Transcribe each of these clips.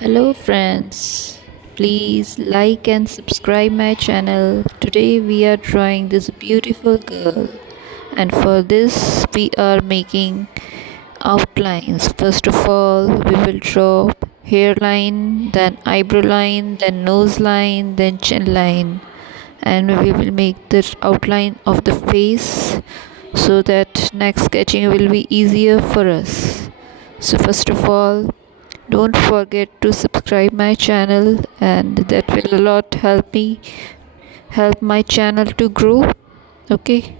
Hello friends, please like and subscribe my channel. Today we are drawing this beautiful girl, and for this we are making outlines. First of all, we will draw hairline, then eyebrow line, then nose line, then chin line, and we will make the outline of the face so that next sketching will be easier for us. So first of all, don't forget to subscribe my channel, and that will a lot help my channel to grow. Okay.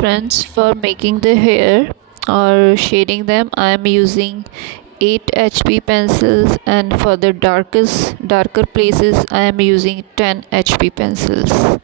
Friends, for making the hair or shading them, I am using 8 HB pencils, and for the darker places I am using 10 HB pencils.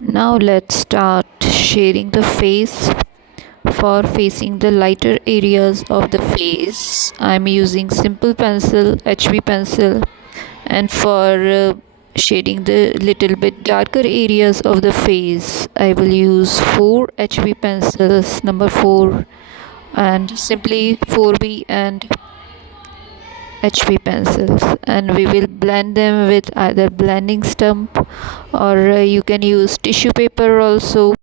Now let's start shading the face. For facing the lighter areas of the face, I'm using simple pencil, HB pencil, and for shading the little bit darker areas of the face, I will use 4 HB pencils, number 4, and simply 4B and HB pencils, and we will blend them with either blending stump, or you can use tissue paper also.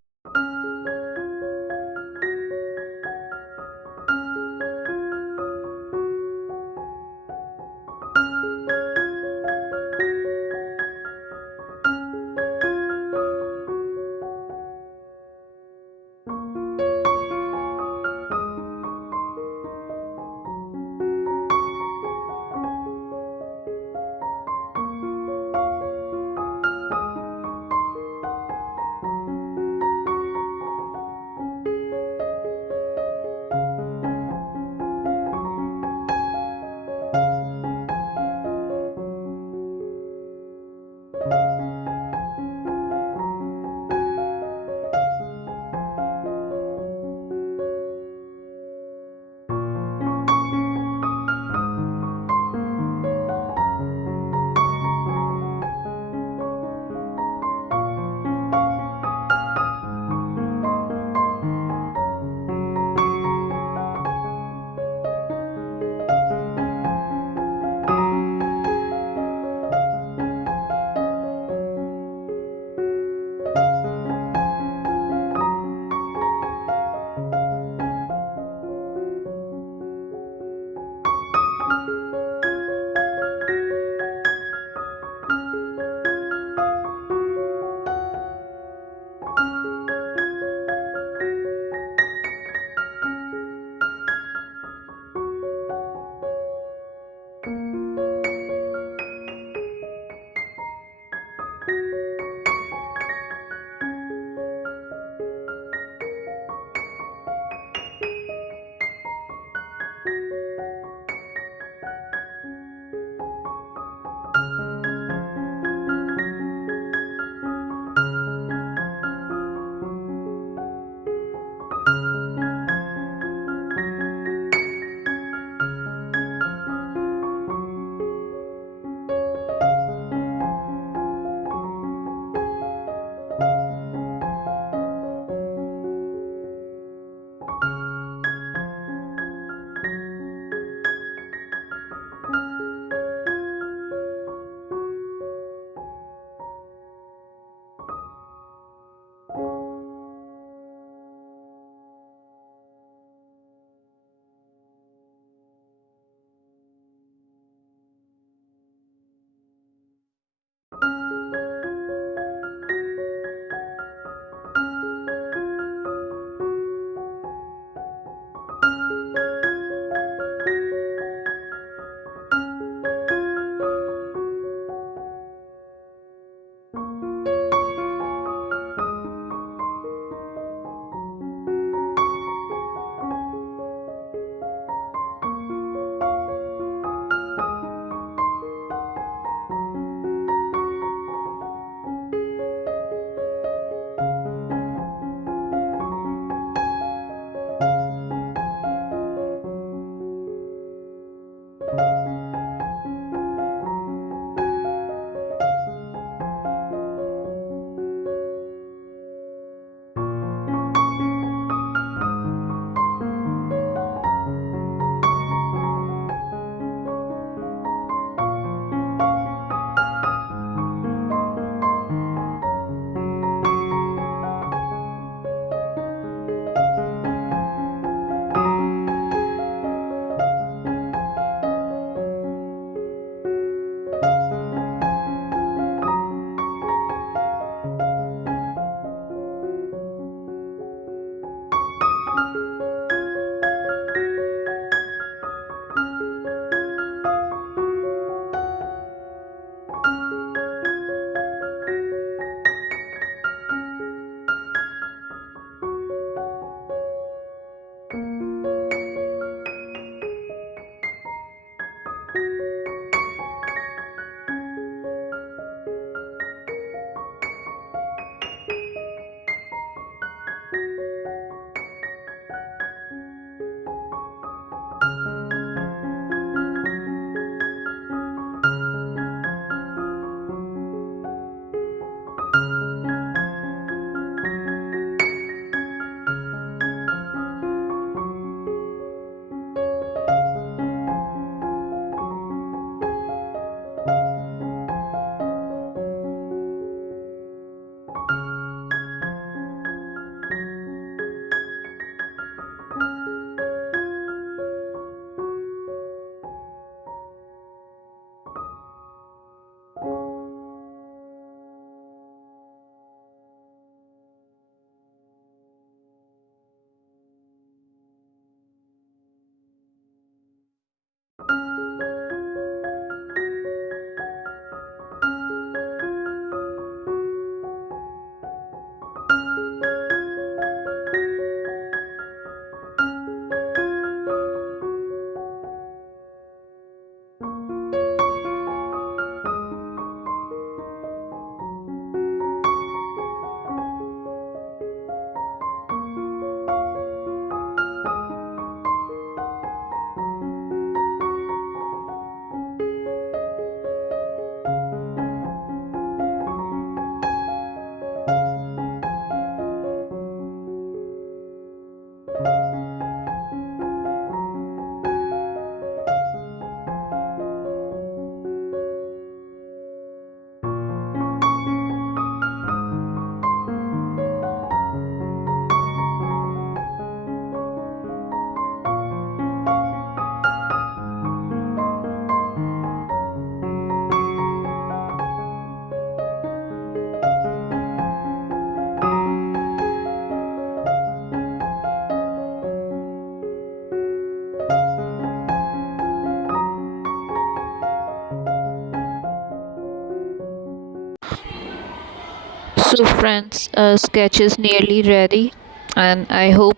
So friends, sketch is nearly ready and I hope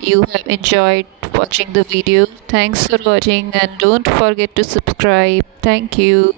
you have enjoyed watching the video. Thanks for watching and don't forget to subscribe. Thank you.